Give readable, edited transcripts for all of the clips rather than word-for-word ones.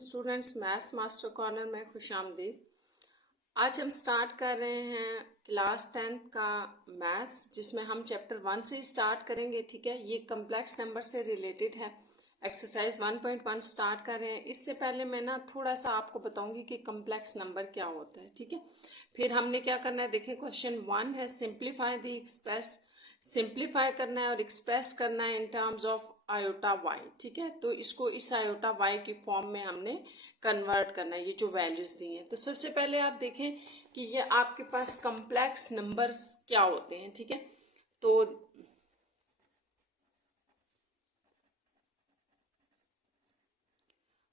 Students, maths master corner में खुशामदीद। आज हम स्टार्ट कर रहे हैं क्लास 10th का मैथ्स, जिसमें हम चैप्टर 1 से स्टार्ट करेंगे। ठीक है, ये कम्प्लेक्स नंबर से रिलेटेड है। एक्सरसाइज 1.1 स्टार्ट कर रहे हैं। इससे पहले मैं थोड़ा सा आपको बताऊंगी कि कम्प्लेक्स नंबर क्या होता है। ठीक है, फिर हमने क्या करना है, देखें क्वेश्चन 1 है सिंप्लीफाई द एक्सप्रेस। सिंप्लीफाई करना है और एक्सप्रेस करना है in terms of iota Y. ठीक है, तो इसको इस आयोटा वाई की फॉर्म में हमने कन्वर्ट करना है, ये जो वैल्यूज दी हैं। तो सबसे पहले आप देखें कि ये आपके पास कम्प्लेक्स नंबर्स क्या होते हैं। ठीक है, तो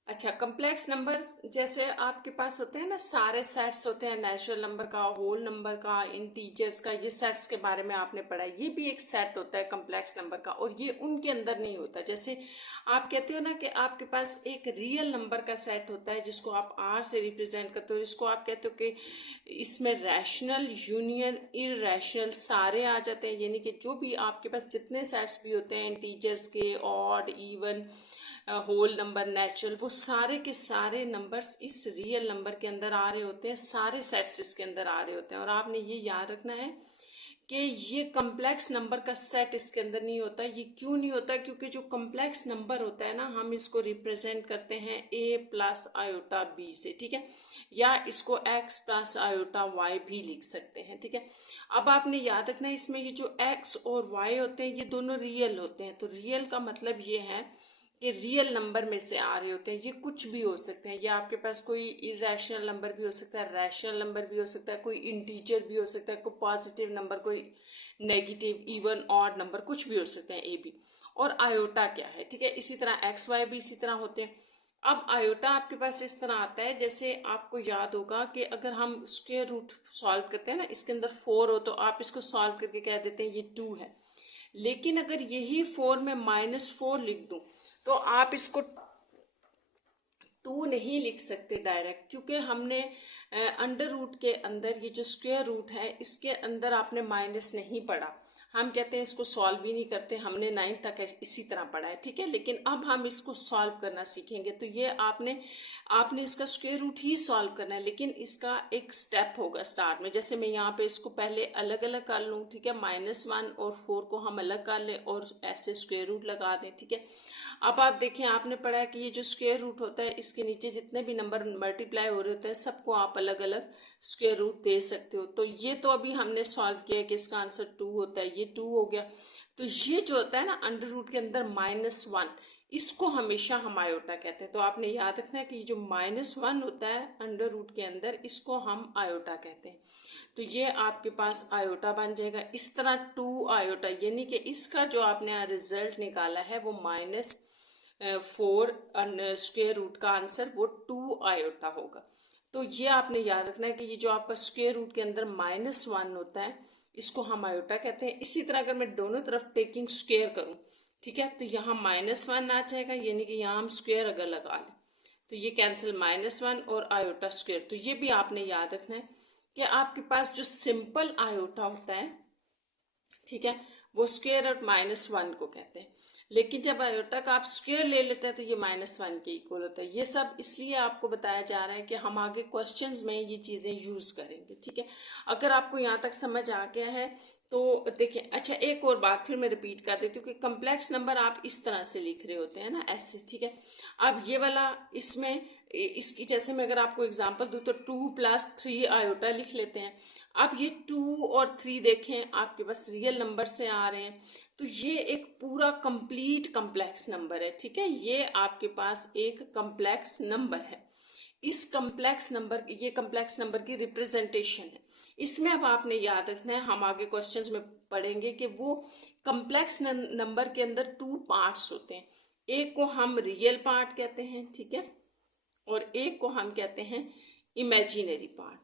अच्छा, कम्प्लेक्स नंबर्स जैसे आपके पास होते हैं ना, सारे सेट्स होते हैं, नेचुरल नंबर का, होल नंबर का, इंटीजर्स का, ये सेट्स के बारे में आपने पढ़ा है। ये भी एक सेट होता है कम्प्लेक्स नंबर का, और ये उनके अंदर नहीं होता। जैसे आप कहते हो ना कि आपके पास एक रियल नंबर का सेट होता है जिसको आप आर से रिप्रेजेंट करते हो, जिसको आप कहते हो कि इसमें रैशनल, यूनियन, इरैशनल सारे आ जाते हैं। यानी कि जो भी आपके पास जितने सेट्स भी होते हैं, इंटीजर्स के, odd, even, whole number, natural, वो सारे के सारे नंबर्स इस रियल नंबर के अंदर आ रहे होते हैं, सारे सेट्स इसके अंदर आ रहे होते हैं। और आपने ये याद रखना है कि ये कम्प्लेक्स नंबर का सेट इसके अंदर नहीं होता। ये क्यों नहीं होता? क्योंकि जो कम्प्लेक्स नंबर होता है ना, हम इसको रिप्रेजेंट करते हैं a प्लस आयोटा b से। ठीक है, या इसको x प्लस आयोटा y भी लिख सकते हैं। ठीक है, अब आपने याद रखना है इसमें ये जो x और y होते हैं ये दोनों रियल होते हैं। तो रियल का मतलब ये है कि रियल नंबर में से आ रहे होते हैं। ये कुछ भी हो सकते हैं, या आपके पास कोई इरेशनल नंबर भी हो सकता है, रैशनल नंबर भी हो सकता है, कोई इंटीजर भी हो सकता है, कोई पॉजिटिव नंबर, कोई नेगेटिव, इवन, ऑड नंबर, कुछ भी हो सकते हैं, ए बी। और आयोटा क्या है? ठीक है, इसी तरह एक्स वाई भी इसी तरह होते हैं। अब आयोटा आपके पास इस तरह आता है, जैसे आपको याद होगा कि अगर हम स्क्वायर रूट सॉल्व करते हैं ना, इसके अंदर 4 हो तो आप इसको सॉल्व करके कह देते हैं ये 2 है। लेकिन अगर यही 4 में -4 लिख दूं तो आप इसको 2 नहीं लिख सकते डायरेक्ट, क्योंकि हमने अंडर रूट के अंदर ये जो स्क्वायर रूट है इसके अंदर आपने माइनस नहीं पढ़ा। हम कहते हैं इसको सॉल्व ही नहीं करते, हमने 9 तक इसी तरह पढ़ा है। ठीक है, लेकिन अब हम इसको सॉल्व करना सीखेंगे। तो ये आपने इसका स्क्वायर रूट ही सॉल्व करना है, लेकिन इसका एक स्टेप होगा स्टार्ट में। जैसे मैं यहाँ पे इसको पहले अलग अलग कर लूँ। ठीक है, -1 और 4 को हम अलग कर लें और ऐसे स्क्वायर रूट लगा दें। ठीक है, अब आप देखें, आपने पढ़ा है कि ये जो स्क्वायर रूट होता है इसके नीचे जितने भी नंबर मल्टीप्लाई हो रहे होते हैं सबको आप अलग अलग स्क्वायर रूट दे सकते हो। तो ये तो अभी हमने सॉल्व किया कि इसका आंसर 2 होता है, ये 2 हो गया। तो ये जो होता है ना अंडर रूट के अंदर -1, इसको हमेशा हम आयोटा कहते हैं। तो आपने याद रखना है कि जो -1 होता है अंडर रूट के अंदर, इसको हम आयोटा कहते हैं। तो ये आपके पास आयोटा बन जाएगा। इस तरह 2 आयोटा, यानी कि इसका जो आपने रिजल्ट निकाला है वो -4 स्क्वायर रूट का आंसर वो 2 आयोटा होगा। तो ये आपने याद रखना है कि ये जो आपका स्क्वायर रूट के अंदर -1 होता है इसको हम आयोटा कहते हैं। इसी तरह अगर मैं दोनों तरफ टेकिंग स्क्वायर करूं, ठीक है, तो यहाँ -1 आ जाएगा, यानी कि यहाँ हम स्क्वायर अगर लगा लें तो ये कैंसिल, -1 और आयोटा स्क्वायर। तो ये भी आपने याद रखना है कि आपके पास जो सिंपल आयोटा होता है, ठीक है, वो स्क्वायर रूट -1 को कहते हैं। लेकिन जब आयोटा का आप स्क्वायर ले लेते हैं तो ये -1 के इक्वल होता है। ये सब इसलिए आपको बताया जा रहा है कि हम आगे क्वेश्चंस में ये चीज़ें यूज़ करेंगे। ठीक है, अगर आपको यहाँ तक समझ आ गया है तो देखिए। अच्छा, एक और बात फिर मैं रिपीट कर देती हूँ कि कम्प्लेक्स नंबर आप इस तरह से लिख रहे होते हैं ना, ऐसे। ठीक है, अब ये वाला इसमें इसकी जैसे मैं अगर आपको एग्जांपल दूँ तो 2 + 3 आयोटा लिख लेते हैं। अब ये 2 और 3 देखें आपके पास रियल नंबर से आ रहे हैं, तो ये एक पूरा कंप्लीट कम्प्लेक्स नंबर है। ठीक है, ये आपके पास एक कम्प्लेक्स नंबर है। इस कम्प्लेक्स नंबर, ये कम्प्लेक्स नंबर की रिप्रेजेंटेशन है। इसमें अब आपने याद रखना है, हम आगे क्वेश्चंस में पढ़ेंगे कि वो कम्प्लेक्स नंबर के अंदर 2 पार्ट्स होते हैं। एक को हम रियल पार्ट कहते हैं, ठीक है, और एक को हम कहते हैं इमेजिनरी पार्ट।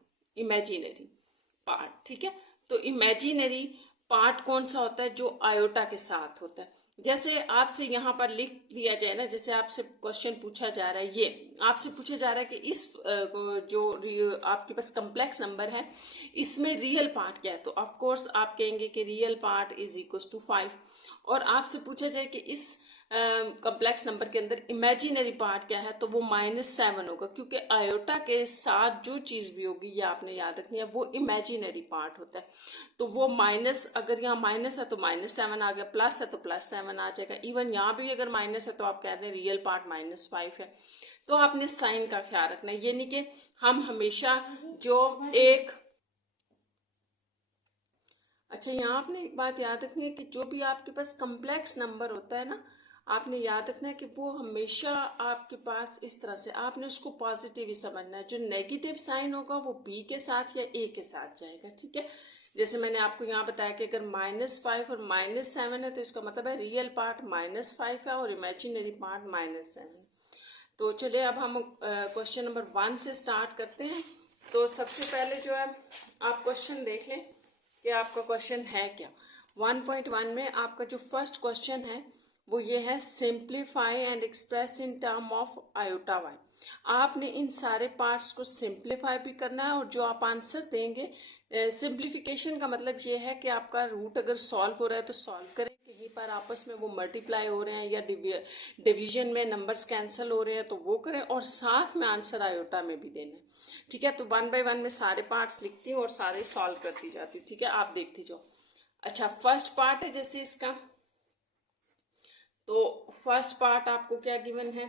ठीक है, तो इमेजिनरी पार्ट कौन सा होता है? जो आयोटा के साथ होता है। जैसे आपसे यहाँ पर लिख दिया जाए ना, जैसे आपसे क्वेश्चन पूछा जा रहा है, ये आपसे पूछा जा रहा है कि इस जो आपके पास कम्प्लेक्स नंबर है इसमें रियल पार्ट क्या है, तो ऑफ कोर्स आप कहेंगे कि real part is equal to 5। और आपसे पूछा जाए कि इस कम्प्लेक्स नंबर के अंदर इमेजिनरी पार्ट क्या है, तो वो -7 होगा, क्योंकि आयोटा के साथ जो चीज़ भी होगी ये आपने याद रखनी है, वो इमेजिनरी पार्ट होता है। तो वो माइनस, अगर यहाँ माइनस है तो -7 आ गया, प्लस है तो +7 आ जाएगा। इवन यहाँ भी अगर माइनस है तो आप कहते हैं रियल पार्ट -5 है। तो आपने साइन का ख्याल रखना है, ये नहीं कि हम हमेशा जो एक, अच्छा यहाँ आपने एक बात याद रखनी है कि जो भी आपके पास कम्प्लेक्स नंबर होता है ना, आपने याद रखना है कि वो हमेशा आपके पास इस तरह से आपने उसको पॉजिटिव ही समझना है। जो नेगेटिव साइन होगा वो बी के साथ या ए के साथ जाएगा, ठीक है। जैसे मैंने आपको यहाँ बताया कि अगर -5 और -7 है तो इसका मतलब है रियल पार्ट -5 है और इमेजिनरी पार्ट -7। तो चलिए अब हम क्वेश्चन नंबर 1 से स्टार्ट करते हैं। तो सबसे पहले जो है आप क्वेश्चन देख लें कि आपका क्वेश्चन है क्या। 1.1 में आपका जो फर्स्ट क्वेश्चन है वो ये है, simplify and express in term of iota Y. आपने इन सारे पार्ट्स को सिंप्लीफाई भी करना है, और जो आप आंसर देंगे, सिंप्लीफिकेशन का मतलब ये है कि आपका रूट अगर सॉल्व हो रहा है तो सॉल्व करें, कहीं पर आपस में वो मल्टीप्लाई हो रहे हैं या डिवीजन में नंबर्स कैंसिल हो रहे हैं तो वो करें, और साथ में आंसर आयोटा में भी देना है, ठीक है। तो 1 बाय 1 में सारे पार्ट्स लिखती हूँ और सारे सॉल्व करती जाती हूँ, ठीक है, आप देखती जाओ। अच्छा, फर्स्ट पार्ट है जैसे इसका, तो फर्स्ट पार्ट आपको क्या गिवन है,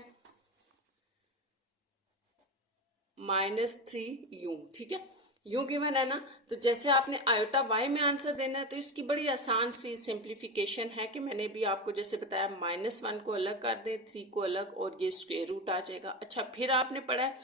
-3u, ठीक है, यू गिवन है ना। तो जैसे आपने आयोटा वाई में आंसर देना है तो इसकी बड़ी आसान सी सिंप्लीफिकेशन है कि मैंने भी आपको जैसे बताया, -1 को अलग कर दें, 3 को अलग, और ये स्क्वायर रूट आ जाएगा। अच्छा, फिर आपने पढ़ा है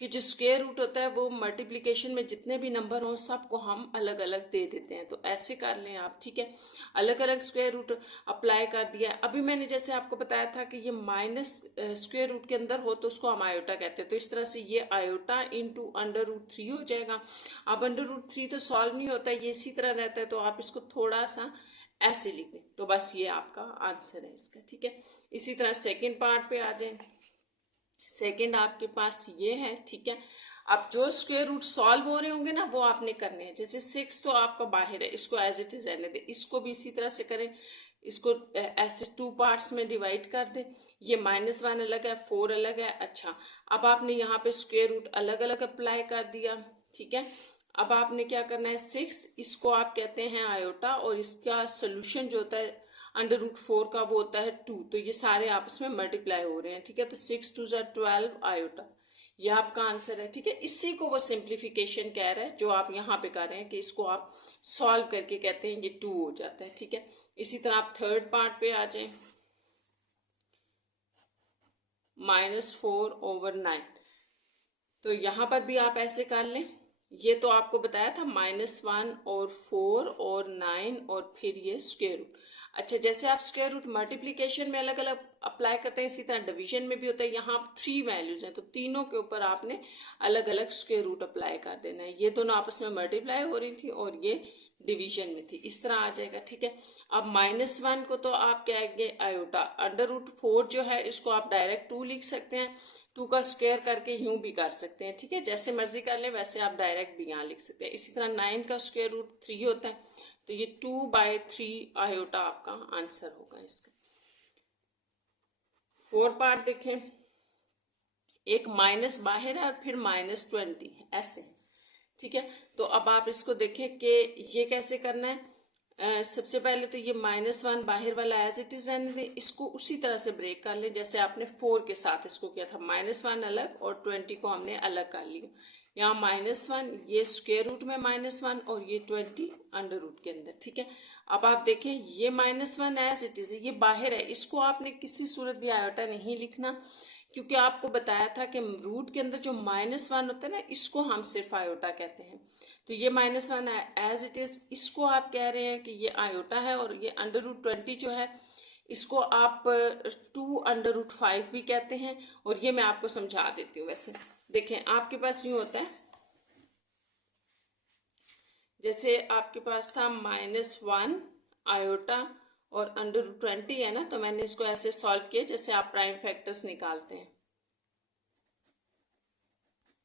कि जो स्क्वायर रूट होता है वो मल्टीप्लिकेशन में जितने भी नंबर हों सबको हम अलग अलग दे देते हैं, तो ऐसे कर लें आप, ठीक है। अलग अलग स्क्वायर रूट अप्लाई कर दिया। अभी मैंने जैसे आपको बताया था कि ये माइनस स्क्वायर रूट के अंदर हो तो उसको हम आयोटा कहते हैं, तो इस तरह से ये आयोटा इंटू √3 हो जाएगा। अब √3 तो सॉल्व नहीं होता है, ये इसी तरह रहता है, तो आप इसको थोड़ा सा ऐसे लिख दें, तो बस ये आपका आंसर है इसका, ठीक है। इसी तरह सेकेंड पार्ट पे आ जाए। सेकेंड आपके पास ये है, ठीक है। अब जो स्क्वायर रूट सॉल्व हो रहे होंगे ना वो आपने करने हैं। जैसे 6 तो आपका बाहर है, इसको एज इट इज रहने दें, इसको भी इसी तरह से करें, इसको ऐसे 2 पार्ट्स में डिवाइड कर दें। ये -1 अलग है, 4 अलग है। अच्छा, अब आपने यहाँ पे स्क्वायर रूट अलग अलग अप्लाई कर दिया, ठीक है। अब आपने क्या करना है, 6 इसको आप कहते हैं आयोटा, और इसका सोल्यूशन जो होता है √4 का वो होता है 2, तो ये सारे आपस में मल्टीप्लाई हो रहे हैं, ठीक है। तो 6 2 12 आयोटा, ये आपका आंसर है, ठीक है। इसी को वो सिंप्लीफिकेशन कह रहा है जो आप यहाँ पे कर रहे हैं कि इसको आप सॉल्व करके कहते हैं ये 2 हो जाता है, ठीक है। इसी तरह आप थर्ड पार्ट पे आ जाएं, -4/9, तो यहाँ पर भी आप ऐसे कर लें। ये तो आपको बताया था -1 और 4 और 9 और फिर ये स्क्वायर रूट। अच्छा, जैसे आप स्क्वायर रूट मल्टीप्लीकेशन में अलग अलग अप्लाई करते हैं, इसी तरह डिवीजन में भी होता है। यहाँ 3 वैल्यूज हैं तो तीनों के ऊपर आपने अलग अलग स्क्वायर रूट अप्लाई कर देना है। ये दोनों आपस में मल्टीप्लाई हो रही थी और ये डिवीजन में थी, इस तरह आ जाएगा, ठीक है। अब -1 को तो आप क्या है आयोटा, √4 जो है इसको आप डायरेक्ट 2 लिख सकते हैं, 2 का स्क्वायर करके यूं भी कर सकते हैं, ठीक है। जैसे मर्जी कर ले वैसे आप डायरेक्ट भी यहाँ लिख सकते हैं। इसी तरह 9 का स्क्वायर रूट 3 होता है, तो ये 2/3 आयोटा आपका आंसर होगा इसका। 4 पार्ट देखें, एक माइनस बाहर है और फिर -20 ऐसे, ठीक है। तो अब आप इसको देखें कि ये कैसे करना है। सबसे पहले तो ये -1 बाहर वाला एज इट इज रहने दें, इसको उसी तरह से ब्रेक कर लें जैसे आपने 4 के साथ इसको किया था। -1 अलग और 20 को हमने अलग कर लिया। यहाँ -1, ये स्क्वायर रूट में -1 और ये 20 अंडर रूट के अंदर, ठीक है। अब आप देखें ये -1 एज इट इज है, ये बाहर है, इसको आपने किसी सूरत भी आयोटा नहीं लिखना, क्योंकि आपको बताया था कि रूट के अंदर जो -1 होता है ना, इसको हम सिर्फ आयोटा कहते हैं। तो ये -1 एज इट इज, इसको आप कह रहे हैं कि ये आयोटा है, और ये √20 जो है इसको आप 2√5 भी कहते हैं। और ये मैं आपको समझा देती हूँ। वैसे देखें, आपके पास यूँ होता है, जैसे आपके पास था -1 आयोटा और √20 है ना, तो मैंने इसको ऐसे सॉल्व किया जैसे आप प्राइम फैक्टर्स निकालते हैं।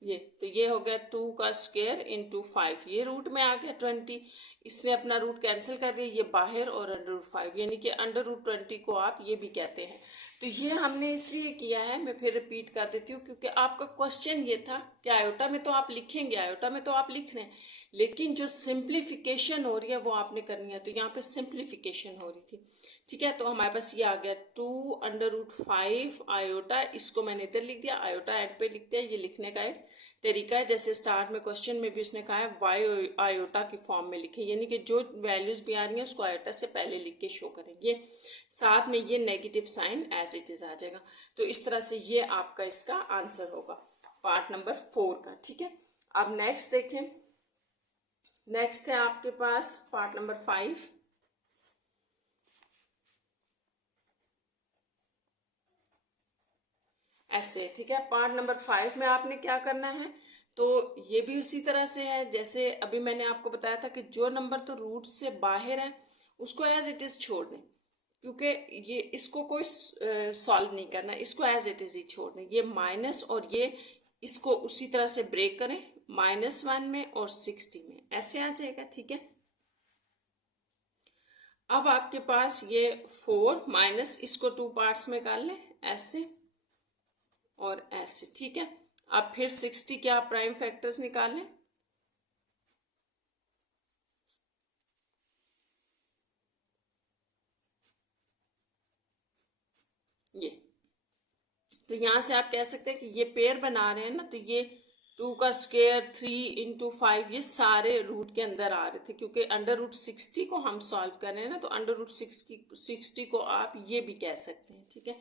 ये तो ये हो गया 2 का स्क्वायर इंटू 5, ये रूट में आ गया 20, इसने अपना रूट कैंसिल कर दिया, ये बाहर और अंडर रूट 5, यानी कि अंडर रूट 20 को आप ये भी कहते हैं। तो ये हमने इसलिए किया है, मैं फिर रिपीट कर देती हूँ, क्योंकि आपका क्वेश्चन ये था कि आयोटा में तो आप लिखेंगे, आयोटा में तो आप लिख रहे हैं, लेकिन जो सिंप्लीफिकेशन हो रही है वो आपने करनी है। तो यहाँ पे सिंप्लीफिकेशन हो रही थी, ठीक है। तो हमारे पास ये आ गया 2 अंडर रूट 5 आयोटा, इसको मैंने इधर लिख दिया, आयोटा एंड पे लिखते हैं, ये लिखने का एक तरीका है। जैसे स्टार्ट में क्वेश्चन में भी उसने कहा है वाई आयोटा की फॉर्म में लिखे, यानी कि जो वैल्यूज भी आ रही हैं उसको आयोटा से पहले लिख के शो करेंगे, साथ में ये negative sign as it is आ जाएगा। तो इस तरह से ये आपका इसका आंसर होगा पार्ट नंबर 4 का, ठीक है। अब नेक्स्ट देखें, नेक्स्ट है आपके पास पार्ट नंबर 5। ऐसे, ठीक है। पार्ट नंबर 5 में आपने क्या करना है, तो ये भी उसी तरह से है जैसे अभी मैंने आपको बताया था कि जो नंबर तो रूट से बाहर है उसको एज इट इज छोड़ दें, क्योंकि ये इसको कोई सॉल्व नहीं करना, इसको एज इट इज ही छोड़ दें। ये माइनस और ये इसको उसी तरह से ब्रेक करें, -1 में और 60 में, ऐसे आ जाएगा, ठीक है। अब आपके पास ये 4 माइनस, इसको 2 पार्ट्स में कर लें, ऐसे और ऐसे, ठीक है। अब फिर 60 के आप प्राइम फैक्टर्स निकालें, ये तो यहां से आप कह सकते हैं कि ये पेयर बना रहे हैं ना, तो ये 2 का स्क्वायर 3 इंटू 5 ये सारे रूट के अंदर आ रहे थे, क्योंकि अंडर रूट 60 को हम सॉल्व कर रहे हैं ना, तो अंडर रूट 60 को आप ये भी कह सकते हैं, ठीक है।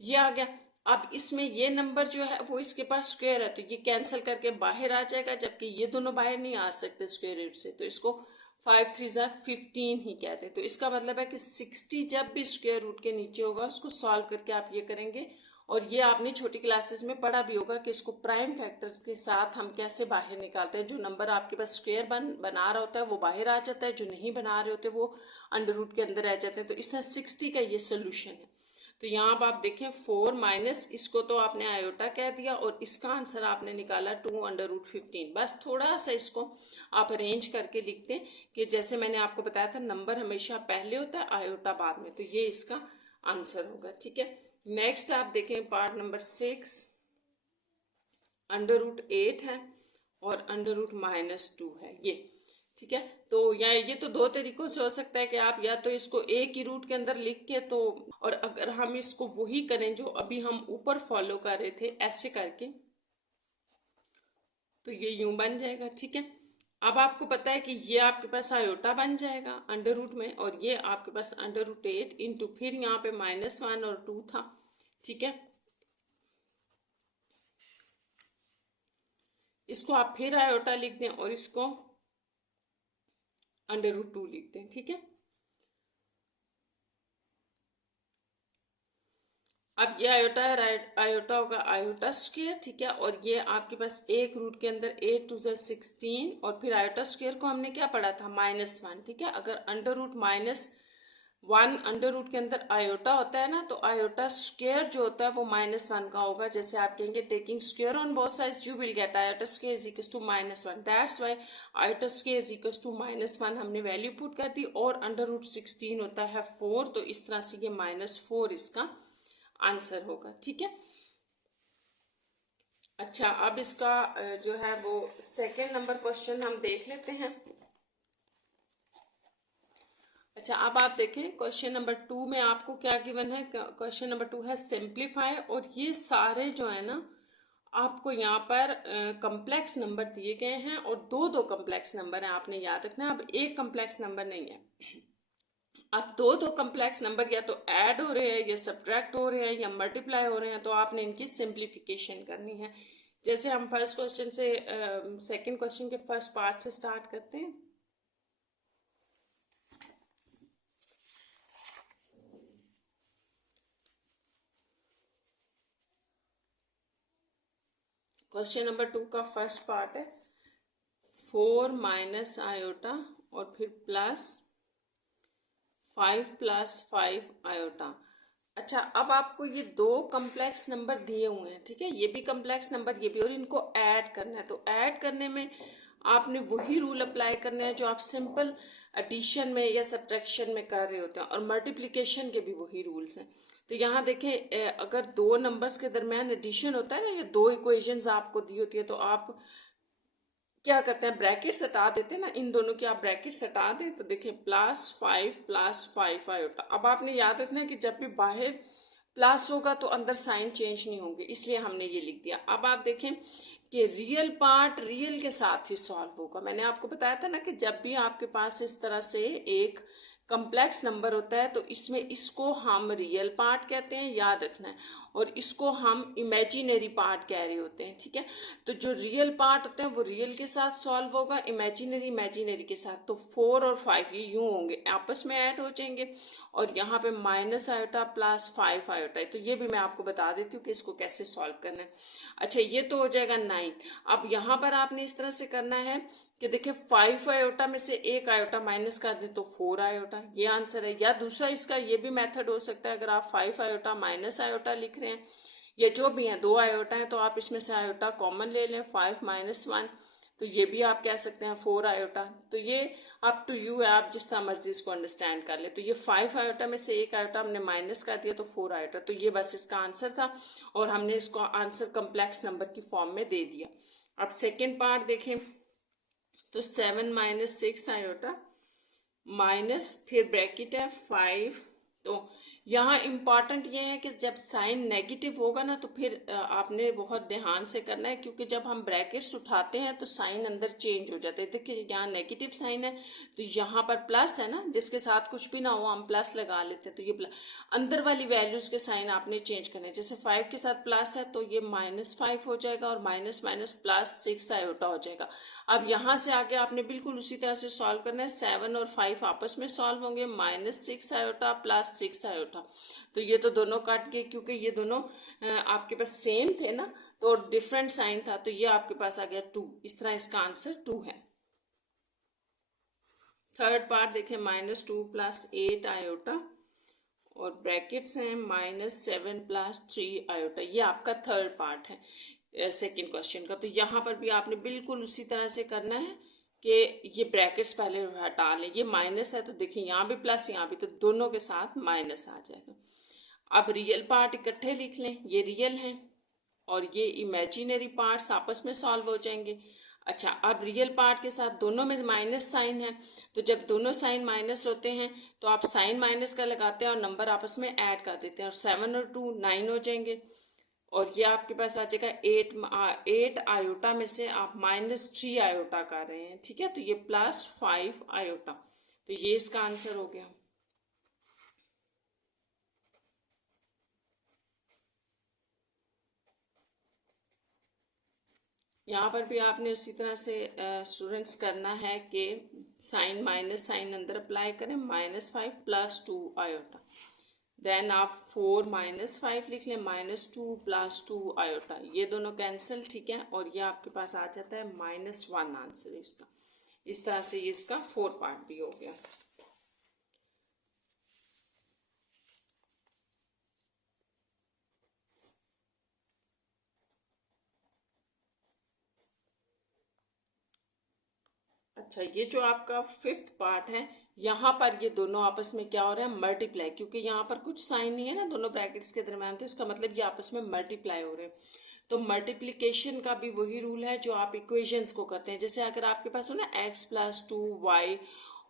ये आ गया। अब इसमें ये नंबर जो है वो इसके पास स्क्वायर है, तो ये कैंसिल करके बाहर आ जाएगा, जबकि ये दोनों बाहर नहीं आ सकते स्क्वायर रूट से, तो इसको 5 3 15 ही कहते हैं। तो इसका मतलब है कि 60 जब भी स्क्वायर रूट के नीचे होगा उसको सॉल्व करके आप ये करेंगे, और ये आपने छोटी क्लासेस में पढ़ा भी होगा कि इसको प्राइम फैक्टर्स के साथ हम कैसे बाहर निकालते हैं। जो नंबर आपके पास स्क्वायर बना रहा होता है वो बाहर आ जाता है, जो नहीं बना रहे होते वो अंडर रूट के अंदर रह जाते हैं। तो इसमें 60 का ये सोल्यूशन है। तो यहाँ पर आप देखें 4 माइनस, इसको तो आपने आयोटा कह दिया और इसका आंसर आपने निकाला 2 अंडर रूट 15। बस थोड़ा सा इसको आप अरेंज करके लिखते हैं कि जैसे मैंने आपको बताया था नंबर हमेशा पहले होता है, आयोटा बाद में, तो ये इसका आंसर होगा, ठीक है। नेक्स्ट आप देखें पार्ट नंबर 6, अंडर रूट 8 है और अंडर रूट -2 है, ये ठीक है। तो या ये तो दो तरीकों से हो सकता है कि आप या तो इसको एक ही रूट के अंदर लिख के, तो और अगर हम इसको वही करें जो अभी हम ऊपर फॉलो कर रहे थे ऐसे करके, तो ये यूं बन जाएगा, ठीक है। अब आपको पता है कि ये आपके पास आयोटा बन जाएगा अंडर रूट में, और ये आपके पास अंडर रूट 8 इंटू फिर यहाँ पे -1 और 2 था, ठीक है। इसको आप फिर आयोटा लिख दें और इसको अंडर रूट 2 लिखते हैं, ठीक है। अब ये आयोटा है, राइट, आयोटा होगा आयोटा स्क्वायर, ठीक है। और ये आपके पास एक रूट के अंदर 8 2 16, और फिर आयोटा स्क्वायर को हमने क्या पढ़ा था -1, ठीक है। अगर अंडर रूट -1 अंडर रूट के अंदर आयोटा होता है ना, तो आयोटा स्क्वायर जो होता है वो -1 का होगा। जैसे आप कहेंगे taking square on both sides you will get iota square is equal to -1, that's why iota square is equal to -1 हमने वैल्यू पुट कर दी। और अंडर रूट 16 होता है 4, तो इस तरह से ये -4 इसका आंसर होगा, ठीक है। अच्छा, अब इसका जो है वो सेकंड नंबर क्वेश्चन हम देख लेते हैं। अच्छा, अब आप देखें क्वेश्चन नंबर 2 में आपको क्या गिवन है। क्वेश्चन नंबर 2 है सिंप्लीफाई, और ये सारे जो है ना आपको यहाँ पर कम्प्लेक्स नंबर दिए गए हैं, और दो दो कम्प्लेक्स नंबर हैं, आपने याद रखना है। अब एक कम्प्लेक्स नंबर नहीं है, अब दो दो कम्प्लेक्स नंबर या तो ऐड हो रहे हैं या सब्ट्रैक्ट हो रहे हैं या मल्टीप्लाई हो रहे हैं, तो आपने इनकी सिंप्लीफिकेशन करनी है। जैसे हम फर्स्ट क्वेश्चन से सेकंड क्वेश्चन के फर्स्ट पार्ट से स्टार्ट करते हैं। क्वेश्चन नंबर 2 का फर्स्ट पार्ट है 4 माइनस आयोटा और फिर +5 + 5 आयोटा। अच्छा, अब आपको ये दो कम्प्लेक्स नंबर दिए हुए हैं, ठीक है, ये भी कम्प्लेक्स नंबर ये भी, और इनको ऐड करना है। तो ऐड करने में आपने वही रूल अप्लाई करने हैं जो आप सिंपल एडिशन में या सब्ट्रैक्शन में कर रहे होते हैं, और मल्टीप्लिकेशन के भी वही रूल्स हैं। तो यहाँ देखें, अगर दो नंबर्स के दरमियान एडिशन होता है ना, या दो इक्वेशंस आपको दी होती है, तो आप क्या करते हैं, ब्रैकेट्स हटा देते हैं ना, इन दोनों की आप ब्रैकेट्स हटा दें तो देखिए +5 + 5 आयोटा। अब आपने याद रखना है कि जब भी बाहर प्लस होगा तो अंदर साइन चेंज नहीं होंगे, इसलिए हमने ये लिख दिया। अब आप देखें कि रियल पार्ट रियल के साथ ही सॉल्व होगा। मैंने आपको बताया था ना कि जब भी आपके पास इस तरह से एक कम्प्लेक्स नंबर होता है तो इसमें इसको हम रियल पार्ट कहते हैं, याद रखना है, और इसको हम इमेजिनरी पार्ट कह रहे होते हैं, ठीक है। तो जो रियल पार्ट होते हैं वो रियल के साथ सॉल्व होगा, इमेजिनरी इमेजिनरी के साथ। तो 4 और 5 ये यूं होंगे, आपस में ऐड हो जाएंगे, और यहाँ पे माइनस आयोटा +5 आयोटा है। तो ये भी मैं आपको बता देती हूँ कि इसको कैसे सॉल्व करना है। अच्छा, ये तो हो जाएगा 9। अब यहाँ पर आपने इस तरह से करना है कि देखिए 5 आयोटा में से एक आयोटा माइनस कर दें तो 4 आयोटा, ये आंसर है। या दूसरा इसका ये भी मेथड हो सकता है, अगर आप 5 आयोटा माइनस आयोटा लिख रहे हैं, ये जो भी है 2 आयोटा है, तो आप इसमें से आयोटा कॉमन ले लें, 5 - 1, तो ये भी आप कह सकते हैं 4 आयोटा। तो ये अप टू यू है, आप जिस तरह मर्जी इसको अंडरस्टैंड कर ले। तो ये 5 आयोटा में से एक आयोटा हमने माइनस कर दिया तो 4 आयोटा। तो ये बस इसका आंसर था, और हमने इसको आंसर कम्प्लेक्स नंबर की फॉर्म में दे दिया। अब सेकेंड पार्ट देखें, तो 7 - 6 आयोटा माइनस, फिर ब्रैकेट है 5। तो यहाँ इम्पॉर्टेंट ये है कि जब साइन नेगेटिव होगा ना तो फिर आपने बहुत ध्यान से करना है, क्योंकि जब हम ब्रैकेट्स उठाते हैं तो साइन अंदर चेंज हो जाते हैं। देखिए यहाँ नेगेटिव साइन है तो यहाँ पर प्लस है ना, जिसके साथ कुछ भी ना हो हम प्लस लगा लेते हैं, तो ये प्लस, अंदर वाली वैल्यूज के साइन आपने चेंज करने हैं। जैसे 5 के साथ प्लस है तो ये -5 हो जाएगा, और माइनस माइनस +6 आयोटा हो जाएगा। अब यहाँ से आगे आपने बिल्कुल उसी तरह से सॉल्व करना है। 7 और 5 आपस में सॉल्व होंगे, -6 आयोटा +6 आयोटा। तो ये तो दोनों काट गए, क्योंकि ये दोनों आपके पास सेम थे ना, तो डिफरेंट साइन था, तो ये आपके पास आ गया 2। इस तरह इसका आंसर 2 है। थर्ड पार्ट देखें, -2 + 8 आयोटा, और ब्रैकेट्स हैं -7 + 3 आयोटा। ये आपका थर्ड पार्ट है सेकेंड क्वेश्चन का। तो यहाँ पर भी आपने बिल्कुल उसी तरह से करना है कि ये ब्रैकेट्स पहले हटा लें। ये माइनस है तो देखिए यहाँ भी प्लस, यहाँ भी, तो दोनों के साथ माइनस आ जाएगा। अब रियल पार्ट इकट्ठे लिख लें, ये रियल हैं, और ये इमेजिनरी पार्ट्स आपस में सॉल्व हो जाएंगे। अच्छा, अब रियल पार्ट के साथ दोनों में माइनस साइन है, तो जब दोनों साइन माइनस होते हैं तो आप साइन माइनस का लगाते हैं और नंबर आपस में ऐड कर देते हैं, और 7 और 2 9 हो जाएंगे, और ये आपके पास आ जाएगा 8 आयोटा में से आप -3 आयोटा कर रहे हैं, ठीक है, तो ये +5 आयोटा। तो ये इसका आंसर हो गया। यहाँ पर भी आपने उसी तरह से स्टूडेंट्स करना है कि साइन माइनस साइन अंदर अप्लाई करें, -5 + 2 आयोटा। देन आप 4 - 5 लिख लें, -2 + 2 आयोटा। ये दोनों कैंसिल, ठीक है, और ये आपके पास आ जाता है -1 आंसर इसका। इस तरह से ये इसका 4 पार्ट भी हो गया। अच्छा, ये जो आपका फिफ्थ पार्ट है, यहाँ पर ये दोनों आपस में क्या हो रहा है, मल्टीप्लाई, क्योंकि यहाँ पर कुछ साइन नहीं है ना दोनों ब्रैकेट्स के दरम्यान, तो इसका मतलब ये आपस में मल्टीप्लाई हो रहे हैं। तो मल्टीप्लिकेशन का भी वही रूल है जो आप इक्वेशंस को करते हैं। जैसे अगर आपके पास हो ना x + 2y,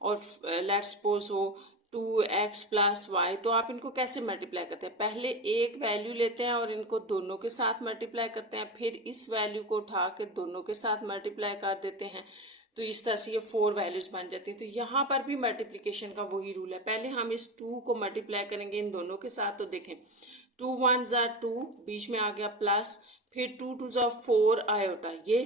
और लेट्स सपोज हो 2x + y, तो आप इनको कैसे मल्टीप्लाई करते हैं, पहले एक वैल्यू लेते हैं और इनको दोनों के साथ मल्टीप्लाई करते हैं, फिर इस वैल्यू को उठा के दोनों के साथ मल्टीप्लाई कर देते हैं, तो इस तरह से ये 4 वैल्यूज बन जाती हैं। तो यहाँ पर भी मल्टीप्लिकेशन का वही रूल है, पहले हम इस 2 को मल्टीप्लाई करेंगे इन दोनों के साथ, तो देखें 2 × 1 = 2, बीच में आ गया प्लस, फिर 2 × 2 = 4 आयोटा। ये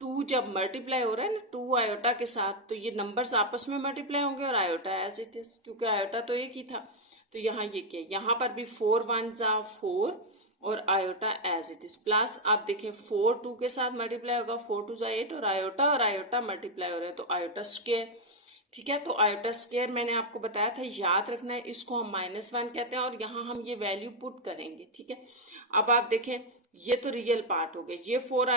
2 जब मल्टीप्लाई हो रहा है ना 2 आयोटा के साथ, तो ये नंबर्स आपस में मल्टीप्लाई होंगे, और आयोटा एज इट इज, क्योंकि आयोटा तो एक ही था। तो यहाँ ये क्या, यहाँ पर भी 4 × 1 = 4, और iota as it is, plus आप देखें 4 2 के साथ मल्टीप्लाई होगा, 4 × 2 = 8, और आयोटा मल्टीप्लाई हो रहे हैं तो आयोटा स्क्वायर, ठीक है। तो आयोटा स्क्वायर मैंने आपको बताया था, याद रखना है, इसको हम -1 कहते हैं और यहाँ हम ये वैल्यू पुट करेंगे। ठीक है। अब आप देखें, ये तो रियल पार्ट हो गया, ये 4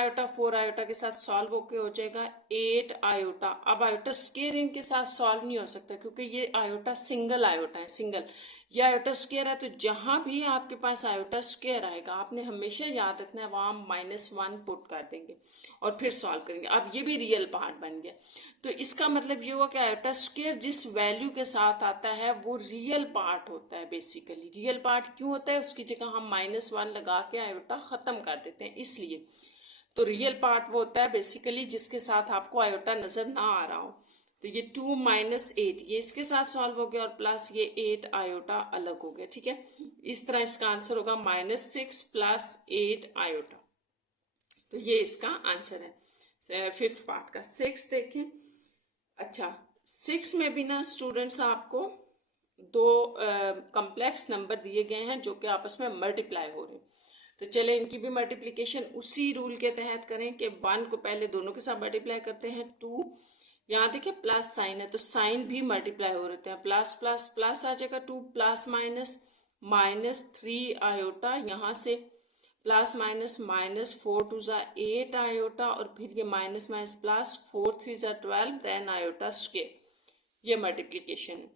आयोटा के साथ सॉल्व होके हो जाएगा 8 आयोटा। अब आयोटा स्क्वायर इनके साथ सॉल्व नहीं हो सकता क्योंकि ये आयोटा सिंगल आयोटा है, सिंगल। ये आयोटा स्क्वायर है, तो जहां भी आपके पास आयोटा स्क्वायर आएगा आपने हमेशा याद रखना है वहां -1 पुट कर देंगे और फिर सॉल्व करेंगे। अब ये भी रियल पार्ट बन गया, तो इसका मतलब ये हुआ कि आयोटा स्क्वायर जिस वैल्यू के साथ आता है वो रियल पार्ट होता है। बेसिकली रियल पार्ट क्यों होता है, उसकी जगह हम -1 लगा के आयोटा खत्म कर देते हैं, इसलिए। तो रियल पार्ट वो होता है बेसिकली जिसके साथ आपको आयोटा नजर ना आ रहा हो। तो ये 2 - 8 ये इसके साथ सॉल्व हो गया और प्लस ये 8 आयोटा अलग हो गया। ठीक है। इस तरह इसका आंसर होगा -6 + 8 आयोटा। तो ये इसका आंसर है 5th पार्ट का। 6 देखें। अच्छा, 6 में भी ना स्टूडेंट्स आपको दो कॉम्प्लेक्स नंबर दिए गए हैं जो कि आपस में मल्टीप्लाई हो रहे हैं। तो चले इनकी भी मल्टीप्लिकेशन उसी रूल के तहत करें कि 1 को पहले दोनों के साथ मल्टीप्लाई करते हैं। 2 यहाँ देखिए प्लस साइन है तो साइन भी मल्टीप्लाई हो रहे हैं, प्लस प्लस प्लस आ जाएगा 2 प्लस -3 आयोटा, यहाँ से प्लस -4 2 + 8 आयोटा और फिर ये minus minus plus 4 3 + 12 then iota square. ये मल्टीप्लिकेशन है।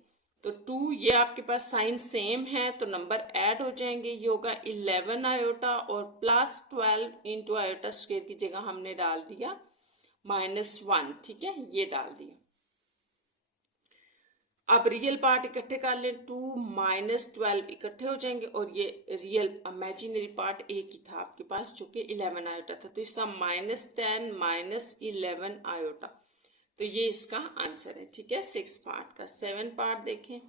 तो 2 ये आपके पास साइन सेम है तो नंबर ऐड हो जाएंगे, ये होगा 11 आयोटा और +12 × आयोटा स्क्वायर की जगह हमने डाल दिया -1। ठीक है, ये डाल दिया। अब रियल पार्ट इकट्ठे कर लें, 2 -12 इकट्ठे हो जाएंगे और ये रियल इमेजिनरी पार्ट एक ही था आपके पास जो कि 11 आयोटा था, तो इसका -10 - 11 आयोटा। तो ये इसका आंसर है। ठीक है, 6 पार्ट का। 7 पार्ट देखें।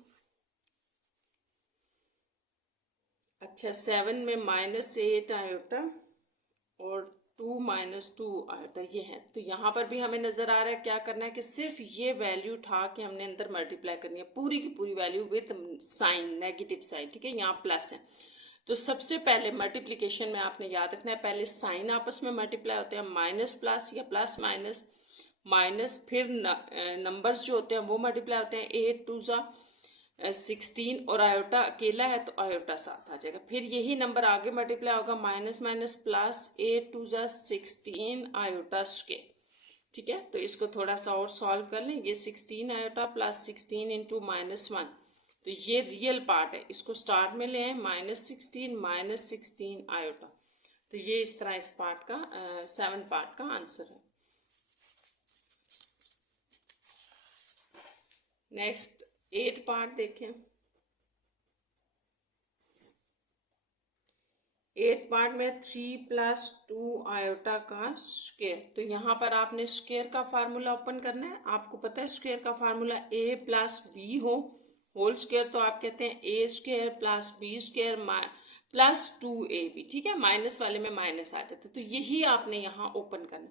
अच्छा, 7 में -8 आयोटा और 2 - 2 आयोटा ये है। तो यहाँ पर भी हमें नजर आ रहा है क्या करना है कि सिर्फ ये वैल्यू उठा के हमने अंदर मल्टीप्लाई करनी है, पूरी की पूरी value with sign, negative sign. ठीक है, यहाँ प्लस है तो सबसे पहले मल्टीप्लिकेशन में आपने याद रखना है पहले साइन आपस में मल्टीप्लाई होते हैं, माइनस प्लस या प्लस माइनस माइनस, फिर नंबर्स जो होते हैं वो मल्टीप्लाई होते हैं। 8 2 = 16 और आयोटा अकेला है तो आयोटा साथ आ जाएगा। फिर यही नंबर आगे मल्टीप्लाई होगा minus minus plus 8 2 = 16 iota square. ठीक है, तो इसको थोड़ा सा और सॉल्व कर लें। ये 16 आयोटा प्लस 16 × -1, तो ये रियल पार्ट है, इसको स्टार्ट में ले आए -16 - 16 आयोटा। तो ये इस तरह इस पार्ट का 7 पार्ट का आंसर है। नेक्स्ट 8 पार्ट देखें। 8 पार्ट में 3 + 2 आयोटा का स्क्वायर। तो यहाँ पर आपने स्क्वायर का फार्मूला ओपन करना है। आपको पता है स्क्वायर का फार्मूला a + b हो होल स्क्वायर, तो आप कहते हैं a² + b² + 2ab। ठीक है, माइनस वाले में माइनस आ जाता है, तो यही आपने यहाँ ओपन करना।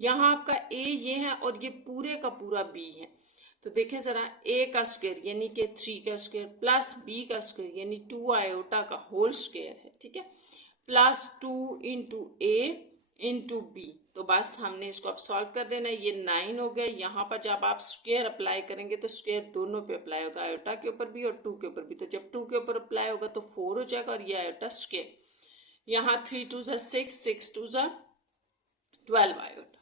यहाँ आपका a ये है और ये पूरे का पूरा b है। तो देखें जरा, a का स्क्वायर यानी कि 3 का स्क्वायर प्लस b का स्क्वायर यानी 2 आयोटा का होल स्क्वायर है। ठीक है, +2 × a × b। तो बस हमने इसको अब सॉल्व कर देना है। ये 9 हो गया। यहाँ पर जब आप स्क्वायर अप्लाई करेंगे तो स्क्वायर दोनों पे अप्लाई होगा, आयोटा के ऊपर भी और 2 के ऊपर भी। तो जब 2 के ऊपर अप्लाई होगा तो 4 हो जाएगा और ये आयोटा स्क्वायर। यहाँ 3 2 = 6 6 2 = 12 आयोटा।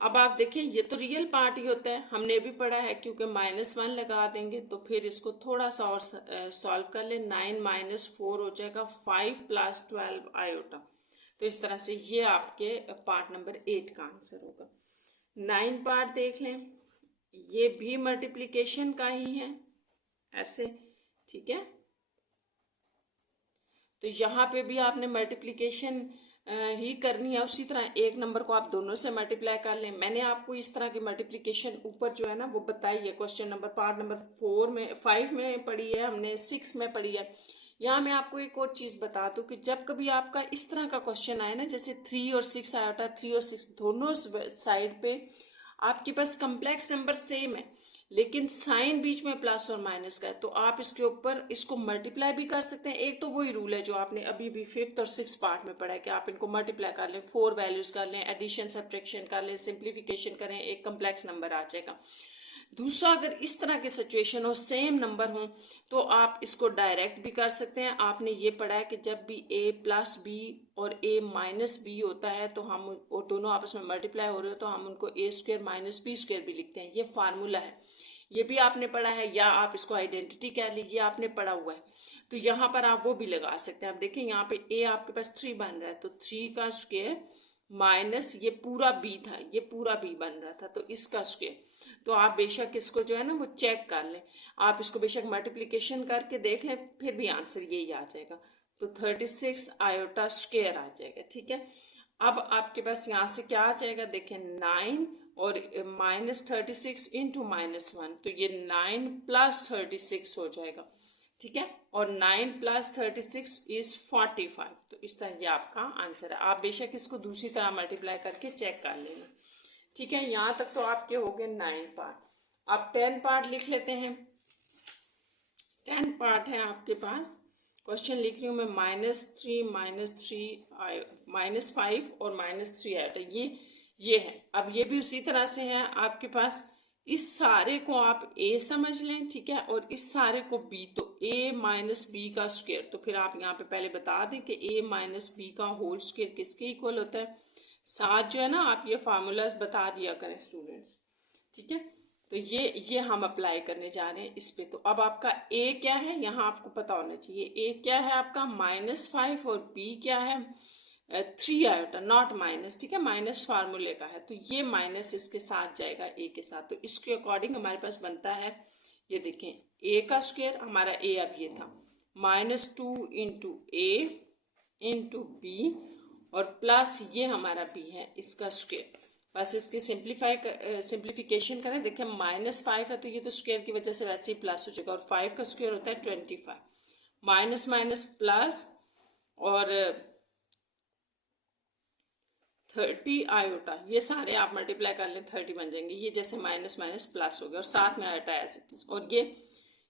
अब आप देखें ये तो रियल पार्ट ही होता है, हमने भी पढ़ा है, क्योंकि -1 लगा देंगे तो फिर इसको थोड़ा सा और सॉल्व कर ले। 9 - 4 हो जाएगा 5 + 12 आयोटा। तो इस तरह से ये आपके पार्ट नंबर 8 का आंसर होगा। 9 पार्ट देख लें, ये भी मल्टीप्लिकेशन का ही है ऐसे। ठीक है, तो यहाँ पे भी आपने मल्टीप्लिकेशन ही करनी है। उसी तरह एक नंबर को आप दोनों से मल्टीप्लाई कर लें। मैंने आपको इस तरह की मल्टीप्लिकेशन ऊपर जो है ना वो बताई है, क्वेश्चन नंबर पार्ट नंबर 5 में पढ़ी है हमने, 6 में पढ़ी है। यहाँ मैं आपको एक और चीज़ बता दूँ कि जब कभी आपका इस तरह का क्वेश्चन आए ना, जैसे 3 और 6 आयोटा, 3 और 6 दोनों साइड पे आपके पास कम्प्लेक्स नंबर सेम है लेकिन साइन बीच में प्लस और माइनस का है, तो आप इसके ऊपर इसको मल्टीप्लाई भी कर सकते हैं। एक तो वही रूल है जो आपने अभी भी 5th और 6th पार्ट में पढ़ा है कि आप इनको मल्टीप्लाई कर लें, 4 वैल्यूज कर लें, एडिशन सब्ट्रैक्शन कर लें, सिंप्लीफिकेशन करें, एक कम्प्लेक्स नंबर आ जाएगा। दूसरा, अगर इस तरह की सिचुएशन हो, सेम नंबर हो, तो आप इसको डायरेक्ट भी कर सकते हैं। आपने ये पढ़ा है कि जब भी a प्लस बी और a माइनस बी होता है तो हम वो दोनों आपस में मल्टीप्लाई हो रहे हो तो हम उनको a square minus B square भी लिखते हैं। ये फार्मूला है, ये भी आपने पढ़ा है, या आप इसको आइडेंटिटी कह लीजिए, आपने पढ़ा हुआ है। तो यहाँ पर आप वो भी लगा सकते हैं। आप देखिए यहाँ पे a आपके पास 3 बन रहा है, तो 3 का स्क्वायर माइनस ये पूरा b था, ये पूरा b बन रहा था, तो इसका स्क्वायर। तो आप बेशक इसको जो है ना वो चेक कर लें, आप इसको बेशक मल्टीप्लिकेशन करके देख लें, फिर भी आंसर यही आ जाएगा। तो 36 आयोटा स्क्वायर आ जाएगा। ठीक है, अब आपके पास यहाँ से क्या आ जाएगा, देखें 9 और -36 इंटू -1, तो ये 9 प्लस 36 हो जाएगा। ठीक है, और 9 प्लस 36 इज 45। तो इस तरह ये आपका आंसर है। आप बेशक इसको दूसरी तरह मल्टीप्लाई करके चेक कर लेना। ठीक है, यहाँ तक तो आपके हो गए 9 पार्ट। आप 10 पार्ट लिख लेते हैं। 10 पार्ट है आपके पास। क्वेश्चन लिख रही हूँ मैं, -3 -5 और -3 आया, ये है। अब ये भी उसी तरह से है आपके पास। इस सारे को आप a समझ लें, ठीक है, और इस सारे को b, तो a माइनस बी का स्क्वायर। तो फिर आप यहाँ पे पहले बता दें कि a माइनस बी का होल स्क्वायर किसके इक्वल होता है। साथ जो है ना, आप ये फार्मूलाज बता दिया करें स्टूडेंट्स। ठीक है, तो ये हम अप्लाई करने जा रहे हैं इस पे। तो अब आपका a क्या है, यहाँ आपको पता होना चाहिए। a क्या है आपका -5 और b क्या है 3 आयोटा, नॉट माइनस। ठीक है, माइनस फार्मूले का है, तो ये माइनस इसके साथ जाएगा a के साथ। तो इसके अकॉर्डिंग हमारे पास बनता है, ये देखें, a का स्क्वायर, हमारा a अब ये था -2 इंटू a इंटू बी, और प्लस ये हमारा b है, इसका स्क्वायर। बस इसकी सिंप्लीफिकेशन करें। देखिए -5 है तो ये तो स्क्वायर की वजह से वैसे ही प्लस हो जाएगा, और 5 का स्क्वायर होता है 25, माइनस माइनस प्लस, और 30 आयोटा, ये सारे आप मल्टीप्लाई कर लें 30 बन जाएंगे। ये जैसे माइनस माइनस प्लस हो गया, और साथ में आयोटा ऐसे, और ये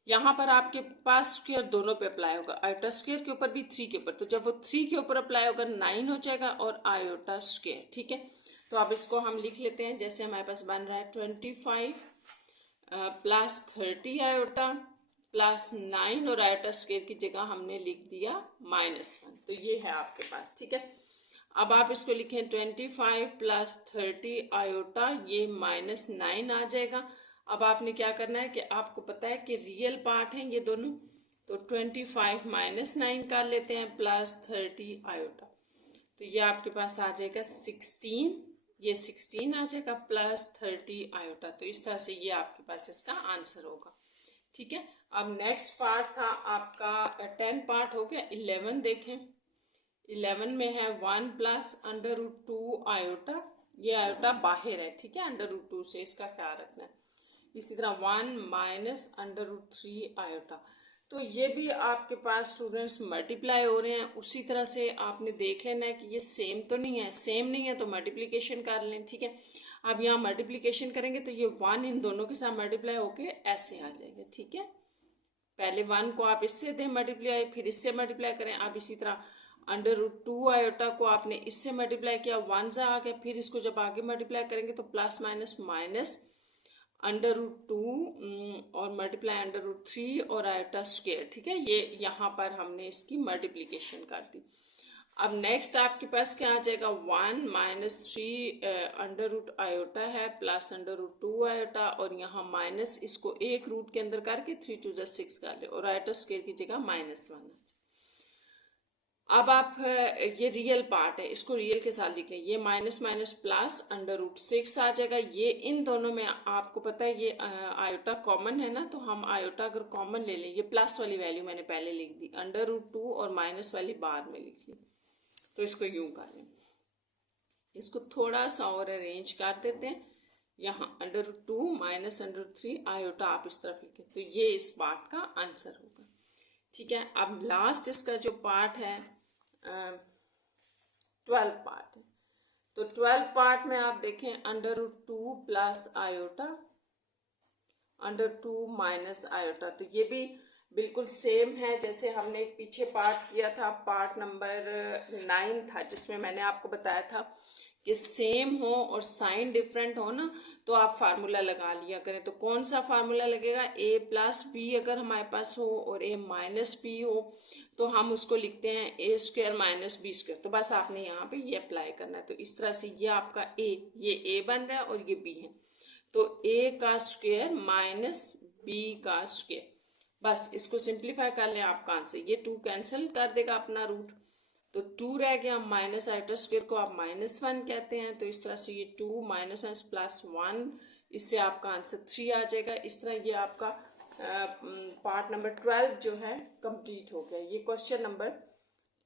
यहाँ पर आपके पास स्क्वायर दोनों पे अप्लाई होगा, आयोटा स्क्वायर के ऊपर भी 3 के ऊपर। तो जब वो 3 के ऊपर अप्लाई होगा 9 हो जाएगा, और आयोटा स्क्वायर। ठीक है, तो अब इसको हम लिख लेते हैं। जैसे हमारे पास बन रहा है 25 प्लस 30 आयोटा प्लस 9, और आयोटा स्क्वायर की जगह हमने लिख दिया -1। तो ये है आपके पास। ठीक है, अब आप इसको लिखें 25 प्लस 30 आयोटा, ये -9 आ जाएगा। अब आपने क्या करना है कि आपको पता है कि रियल पार्ट हैं ये दोनों, तो 25 -9 कर लेते हैं प्लस 30 आयोटा, तो ये आपके पास आ जाएगा 16, ये 16 आ जाएगा प्लस 30 आयोटा। तो इस तरह से ये आपके पास इसका आंसर होगा। ठीक है, अब नेक्स्ट पार्ट था आपका 10 पार्ट हो गया। 11 देखें, 11 में है 1 प्लस √2 आयोटा, ये आयोटा बाहर है। ठीक है, √2 से इसका ख्याल रखना है। इसी तरह 1 माइनस √3 आयोटा, तो ये भी आपके पास स्टूडेंट्स मल्टीप्लाई हो रहे हैं। उसी तरह से आपने देख लेना है कि ये सेम तो नहीं है, सेम नहीं है तो मल्टीप्लिकेशन कर लें। ठीक है, अब यहाँ मल्टीप्लिकेशन करेंगे तो ये 1 इन दोनों के साथ मल्टीप्लाई होके ऐसे आ जाएगा। ठीक है, पहले 1 को आप इससे दें मल्टीप्लाई, फिर इससे मल्टीप्लाई करें। आप इसी तरह √2 आयोटा को आपने इससे मल्टीप्लाई किया, 1 से आ गया, फिर इसको जब आगे मल्टीप्लाई करेंगे तो प्लस माइनस माइनस √2 और मल्टीप्लाई √3 और आयोटा स्क्वायर। ठीक है, ये यहाँ पर हमने इसकी मल्टीप्लिकेशन कर दी। अब नेक्स्ट आपके पास क्या आ जाएगा, 1 -3 √ आयोटा है प्लस √2 आयोटा, और यहाँ माइनस इसको एक रूट के अंदर करके 3 2 6 कर ले, और आयोटा स्क्वायर की जगह -1। अब आप ये रियल पार्ट है, इसको रियल के साथ लिख लें। ये माइनस माइनस प्लस √6 आ जाएगा। ये इन दोनों में आपको पता है ये आयोटा कॉमन है ना, तो हम आयोटा अगर कॉमन ले लें, ये प्लस वाली वैल्यू मैंने पहले लिख दी, √2 और माइनस वाली बाद में लिख ली। तो इसको यूं कर लें, इसको थोड़ा सा और अरेंज कर देते हैं। यहाँ √2 माइनस √3 आयोटा आप इस तरफ लिखें, तो ये इस पार्ट का आंसर होगा। ठीक है, अब लास्ट इसका जो पार्ट है 12 पार्ट है। तो 12 पार्ट में आप देखें √2 प्लस आयोटा, √2 माइनस आयोटा, तो ये भी बिल्कुल सेम है जैसे हमने एक पीछे पार्ट किया था, पार्ट नंबर 9 था, जिसमें मैंने आपको बताया था कि सेम हो और साइन डिफरेंट हो ना, तो आप फार्मूला लगा लिया करें। तो कौन सा फार्मूला लगेगा, a प्लस बी अगर हमारे पास हो और a माइनस बी हो तो हम उसको लिखते हैं a square minus B square. तो बस आपने यहाँ पे ये अप्लाई करना है। तो इस तरह से ये आपका ये a बन रहा है और ये b है, तो a का स्क्वायर माइनस b का स्क्वायर। बस इसको सिंप्लीफाई कर लें, आपका आंसर ये 2 कैंसिल कर देगा अपना रूट, तो 2 रह गया। माइनस आयोटा स्क्वायर को आप -1 कहते हैं, तो इस तरह से ये 2 माइनस वन प्लस 1, इससे आपका आंसर 3 आ जाएगा। इस तरह ये आपका पार्ट नंबर 12 जो है कंप्लीट हो गया। ये क्वेश्चन नंबर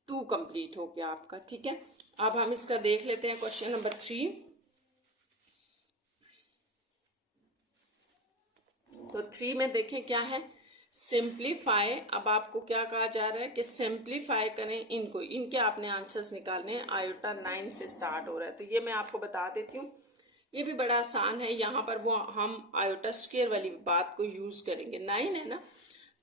2 कंप्लीट हो गया आपका। ठीक है, अब हम इसका देख लेते हैं क्वेश्चन नंबर 3। तो 3 में देखें क्या है, सिंप्लीफाई। अब आपको क्या कहा जा रहा है कि सिंप्लीफाई करें इनको, इनके आपने आंसर्स निकालने हैं। आयोटा 9 से स्टार्ट हो रहा है, तो ये मैं आपको बता देती हूँ, ये भी बड़ा आसान है। यहाँ पर वो हम आयोटा स्क्वायर वाली बात को यूज करेंगे। 9 है ना,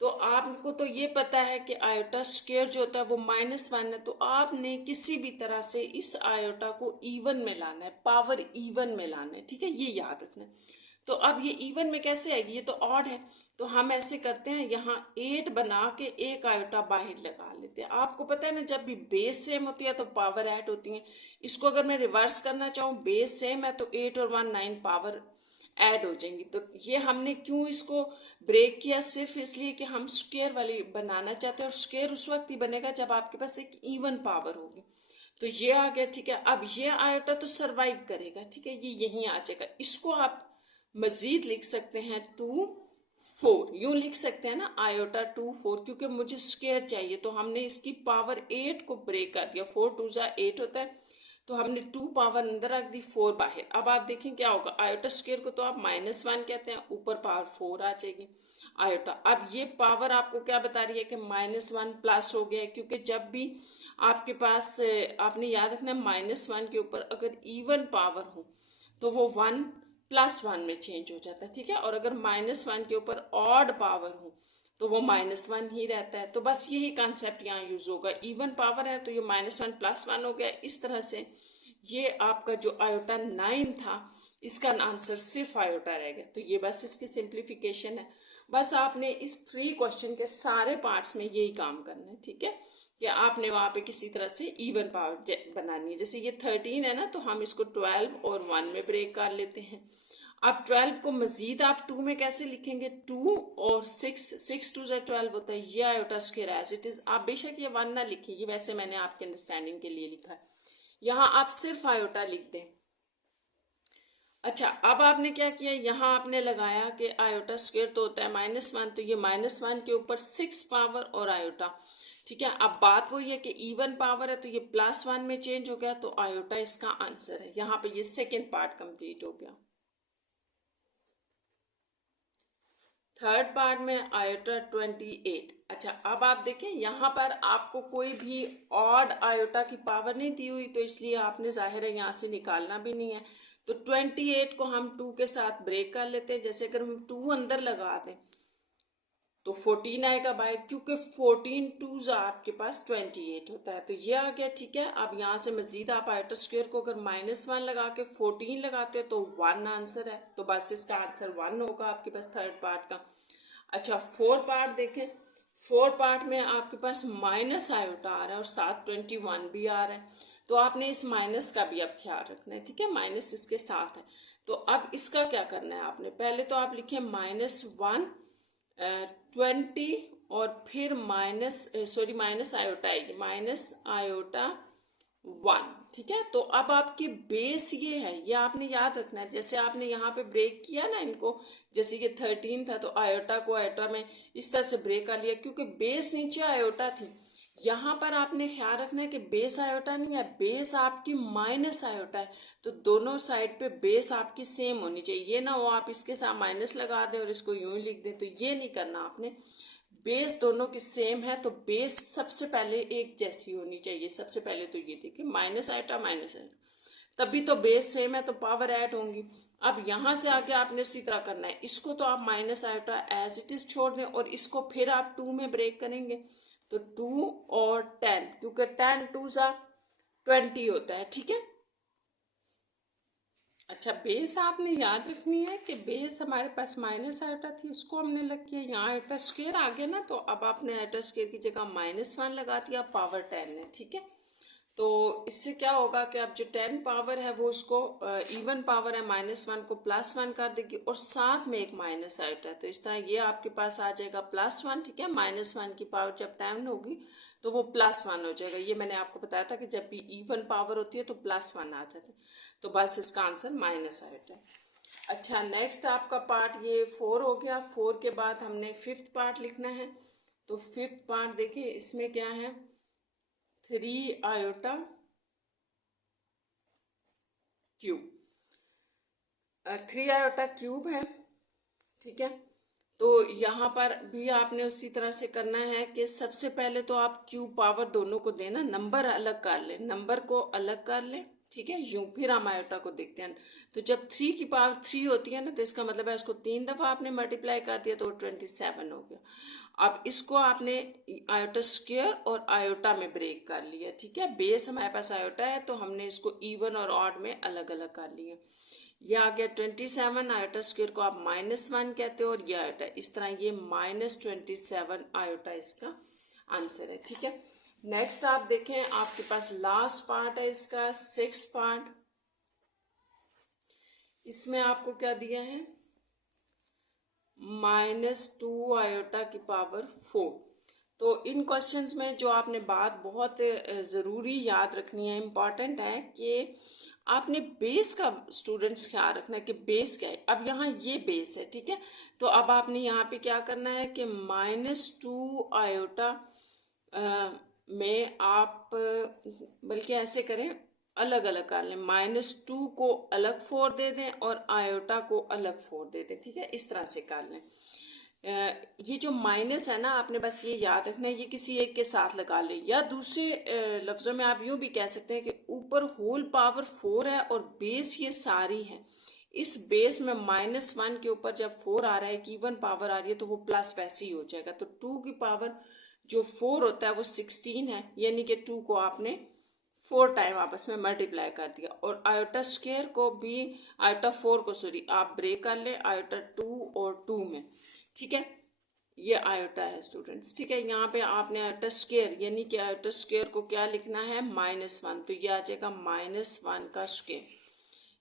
तो आपको तो ये पता है कि आयोटा स्क्वायर जो होता है वो -1 है, तो आपने किसी भी तरह से इस आयोटा को इवन में लाना है, पावर इवन में लाना है। ठीक है, ये याद रखना है। तो अब ये इवन में कैसे आएगी, ये तो ऑड है, तो हम ऐसे करते हैं, यहाँ 8 बना के एक आयोटा बाहर लगा लेते हैं। आपको पता है ना, जब भी बेस सेम होती है तो पावर ऐड होती है। इसको अगर मैं रिवर्स करना चाहूँ, बेस सेम है तो 8 और 1 9 पावर ऐड हो जाएंगी। तो ये हमने क्यों इसको ब्रेक किया, सिर्फ इसलिए कि हम स्क्वायर वाली बनाना चाहते हैं, और स्क्वायर उस वक्त ही बनेगा जब आपके पास एक इवन पावर होगी। तो ये आ गया। ठीक है, अब ये आयोटा तो सरवाइव करेगा। ठीक है, ये यहीं आ जाएगा। इसको आप मजीद लिख सकते हैं 2 4, यूं लिख सकते हैं ना, आयोटा 2 4, क्योंकि मुझे स्क्वायर चाहिए, तो हमने इसकी पावर 8 को ब्रेक कर दिया। 4 2 जा 8 होता है, तो हमने 2 पावर अंदर रख दी, 4 बाहर। अब आप देखें क्या होगा, आयोटा स्क्वायर को तो आप -1 कहते हैं, ऊपर पावर 4 आ जाएगी आयोटा। अब ये पावर आपको क्या बता रही है कि -1 प्लस हो गया है, क्योंकि जब भी आपके पास आपने याद रखना है, -1 के ऊपर अगर इवन पावर हो तो वो 1 +1 में चेंज हो जाता है। ठीक है, और अगर -1 के ऊपर ऑड पावर हो तो वो -1 ही रहता है। तो बस यही कॉन्सेप्ट यहाँ यूज होगा। इवन पावर है तो ये -1 +1 हो गया। इस तरह से ये आपका जो आयोटा 9 था, इसका आंसर सिर्फ आयोटा रह गया। तो ये बस इसकी सिंप्लीफिकेशन है। बस आपने इस 3 क्वेश्चन के सारे पार्ट्स में यही काम करना है। ठीक है, कि आपने वहां पे किसी तरह से इवन पावर बनानी है। जैसे ये 13 है ना, तो हम इसको 12 और 1 में ब्रेक कर लेते हैं। अब 12 को मजीद आप 2 में कैसे लिखेंगे, 2 और 6 2 12 होता है। ये iota square as it is, आप बेशक ये 1 ना लिखिए, ये वैसे मैंने आपके अंडरस्टैंडिंग के लिए लिखा है। यहाँ आप सिर्फ आयोटा लिख दें। अच्छा, अब आपने क्या किया, यहाँ आपने लगाया कि आयोटा स्क्वायर तो होता है -1, तो ये -1 के ऊपर 6 पावर और आयोटा। ठीक है, अब बात वही है कि इवन पावर है तो ये +1 में चेंज हो गया, तो आयोटा इसका आंसर है। यहाँ पे ये सेकेंड पार्ट कंप्लीट हो गया। थर्ड पार्ट में आयोटा 28। अच्छा, अब आप देखें यहाँ पर आपको कोई भी ऑड आयोटा की पावर नहीं दी हुई, तो इसलिए आपने जाहिर है यहाँ से निकालना भी नहीं है। तो 28 को हम 2 के साथ ब्रेक कर लेते हैं। जैसे अगर हम 2 अंदर लगा दें तो 14 आएगा बाहर, क्योंकि 14 2 आपके पास 28 होता है। तो ये आ गया। ठीक है, अब यहाँ से मजीद आप आयोटा स्क्वायर को अगर -1 लगा के 14 लगाते हो तो 1 आंसर है। तो बस इसका आंसर 1 होगा आपके पास थर्ड पार्ट का। अच्छा, 4 पार्ट देखें। 4 पार्ट में आपके पास माइनस आयोटा आ रहा है और साथ 21 भी आ रहा है, तो आपने इस माइनस का भी अब ख्याल रखना है। ठीक है, माइनस इसके साथ है। तो अब इसका क्या करना है, आपने पहले तो आप लिखे -1 20 और फिर माइनस आयोटा आएगी, -आयोटा 1। ठीक है, तो अब आपकी बेस ये है, ये आपने याद रखना है। जैसे आपने यहाँ पे ब्रेक किया ना इनको, जैसे ये 13 था तो आयोटा को आयोटा में इस तरह से ब्रेक कर लिया, क्योंकि बेस नीचे आयोटा थी। यहाँ पर आपने ख्याल रखना है कि बेस आयोटा नहीं है, बेस आपकी माइनस आयोटा है। तो दोनों साइड पे बेस आपकी सेम होनी चाहिए। ये ना हो आप इसके साथ माइनस लगा दें और इसको यूं ही लिख दें, तो ये नहीं करना आपने। बेस दोनों की सेम है, तो बेस सबसे पहले एक जैसी होनी चाहिए। सबसे पहले तो ये देखिए, माइनस आयोटा माइनस आयोटा, तभी तो बेस सेम है तो पावर ऐड होंगी। अब यहाँ से आगे आपने उसी तरह करना है। इसको तो आप minus iota as it is छोड़ दें और इसको फिर आप 2 में ब्रेक करेंगे, तो 2 और 10, क्योंकि 10 2 20 होता है। ठीक है, अच्छा, बेस आपने याद रखनी है कि बेस हमारे पास माइनस आयोटा थी, उसको हमने लग किया, यहाँ आयोटा स्क्वेयर आ गया ना, तो अब आपने आयोटा स्क्वेयर की जगह -1 लगा दिया, पावर 10 है, ठीक है। तो इससे क्या होगा कि अब जो 10 पावर है वो उसको इवन पावर है -1 को +1 कर देगी और साथ में एक माइनस आयोटा है, तो इस तरह ये आपके पास आ जाएगा +1, ठीक है। -1 की पावर जब 10 होगी तो वो +1 हो जाएगा। ये मैंने आपको बताया था कि जब भी इवन पावर होती है तो +1 आ जाता है, तो बस इसका आंसर माइनस आयोटा है। अच्छा, नेक्स्ट आपका पार्ट ये 4 हो गया। 4 के बाद हमने 5th पार्ट लिखना है। तो 5th पार्ट देखिए, इसमें क्या है, 3 आयोटा क्यूब, 3 आयोटा क्यूब है, ठीक है। तो यहाँ पर भी आपने उसी तरह से करना है कि सबसे पहले तो आप क्यूब पावर दोनों को देना, नंबर अलग कर लें, नंबर को अलग कर लें, ठीक है, यूं फिर हम आयोटा को देखते हैं। तो जब 3 की पावर 3 होती है ना, तो इसका मतलब है इसको 3 दफ़ा आपने मल्टीप्लाई कर दिया तो 27 हो गया। अब इसको आपने आयोटा स्क्वायर और आयोटा में ब्रेक कर लिया, ठीक है। बेस हमारे पास आयोटा है तो हमने इसको इवन और ऑड में अलग अलग कर लिया। ये आ गया 27, आयोटा स्क्वायर को आप -1 कहते हो, और ये आयोटा, इस तरह ये -27 आयोटा इसका आंसर है, ठीक है। नेक्स्ट आप देखें, आपके पास लास्ट पार्ट है इसका 6 पार्ट। इसमें आपको क्या दिया है, -2 आयोटा की पावर 4। तो इन क्वेश्चंस में जो आपने बात बहुत ज़रूरी याद रखनी है, इम्पॉर्टेंट है, कि आपने बेस का स्टूडेंट्स ख्याल रखना है कि बेस क्या है। अब यहाँ ये बेस है, ठीक है। तो अब आपने यहाँ पे क्या करना है कि -2 आयोटा में आप बल्कि ऐसे करें, अलग अलग कर लें, -2 को अलग 4 दे दें और आयोटा को अलग 4 दे दें, ठीक है, इस तरह से कर लें। ये जो माइनस है ना, आपने बस ये याद रखना है, ये किसी एक के साथ लगा लें, या दूसरे लफ्ज़ों में आप यूँ भी कह सकते हैं कि ऊपर होल पावर 4 है और बेस ये सारी है। इस बेस में -1 के ऊपर जब 4 आ रहा है, कि इवन पावर आ रही है, तो वो प्लस वैसे ही हो जाएगा। तो 2 की पावर जो 4 होता है वो 16 है, यानी कि 2 को आपने 4 टाइम आपस में मल्टीप्लाई कर दिया। और आयोटा स्क्वायर को भी, आयोटा 4 को सॉरी आप ब्रेक कर लें आयोटा 2 और 2 में, ठीक है। ये आयोटा है स्टूडेंट्स, ठीक है। यहाँ पे आपने आयोटा स्क्वायर यानी कि आयोटा स्क्वायर को क्या लिखना है, -1, तो ये आ जाएगा -1 का स्क्वायर।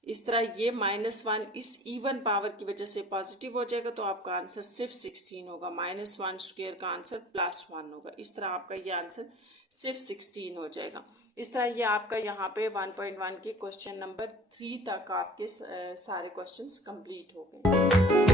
इस तरह ये -1 इस इवन पावर की वजह से पॉजिटिव हो जाएगा, तो आपका आंसर सिर्फ 16 होगा। -1 स्क्वायर का आंसर +1 होगा। इस तरह आपका ये आंसर सिर्फ 16 हो जाएगा। इस तरह ये आपका यहाँ पे 1.1 के क्वेश्चन नंबर 3 तक आपके सारे क्वेश्चंस कंप्लीट हो गए।